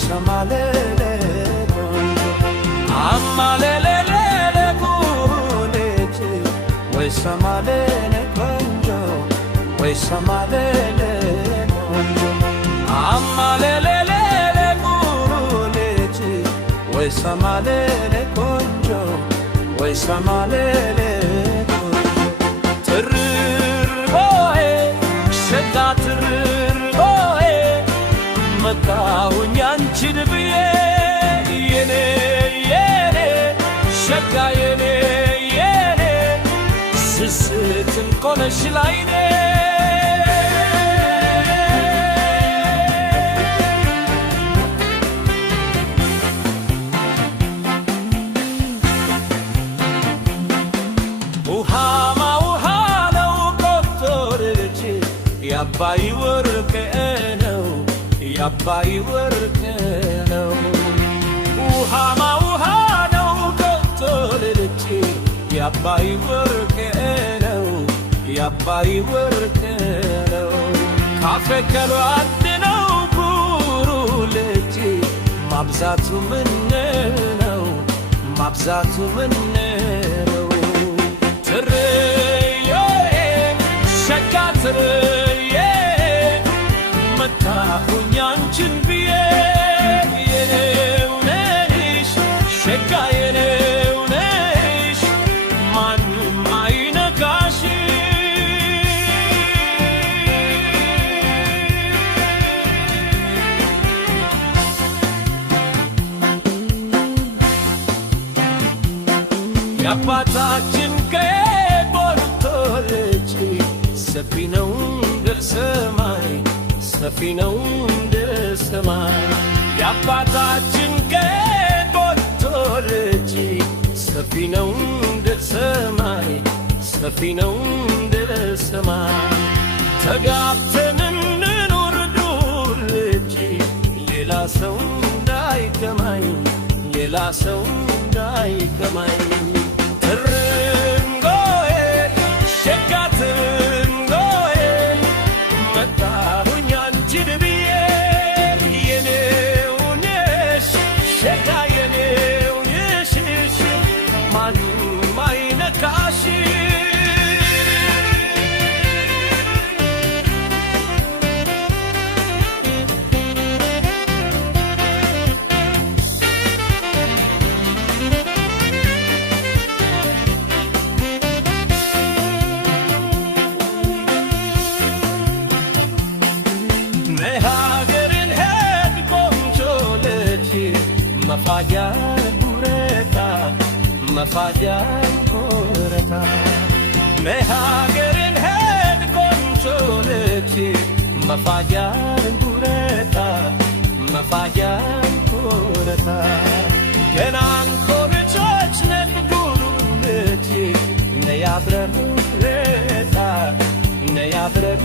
samalele konjo amalele kulechi way samalele konjo way samalele konjo amalele kulechi way samalele konjo way samalele konjo ትርቦዬ ሸጋ ትርቦዬ መጣሁኝ አንቺን ብዬ የኔ የኔ ሸጋ የኔ የኔ ስስትን ኮነሽ ላይኔ ውሃማ ውሃ ነው ቆቶርች የአባይ ወርቅ ነው የአባይ ወርቅ ነው ውሃማ ውሃ ነው ቆቶርች የአባይ ወርቅ ነው የአባይ ወርቅ ነው ካፈከሉ አንድ ነው ኩሩ ልጅ ማብዛቱ ምን ነው ማብዛቱ ምን ነው ትርዮዬ ሸጋ ትርዬ መጣሁኝ አንቺን ብዬ የኔው ነሽ ሸጋ የኔው ነሽ ማንም አይነካሽ የአባታችን ከቦርቶልች ሰፊ ነው እንደ ሰማይ ሰፊ ነው እንደ ሰማይ የአባታችን ከቦርቶልች ሰፊ ነው እንደ ሰማይ ሰፊ ነው እንደ ሰማይ ተጋብተን እንኑር ዱልች ሌላ ሰው እንዳይከማኝ ሌላ ሰው እንዳይከማኝ ትርንጎዬ ሸጋ ትርንጎዬ መጣሁኝ አንቺን ብዬ የኔው ነሽ ሸጋ የኔው ነሽ ማንም አይነካሽ ነሃገርን ሄድ ቆንጆ ልጅ መፋጃ ጉረታ መፋጃ ጉረታ ነሃገርን ሄድ ቆንጆ ልጅ መፋጃ ጉረታ መፋጃ ጉረታ ገናን ኮርቾች ነድጉሩ ልጅ ነያብረን ጉረታ ነያብረን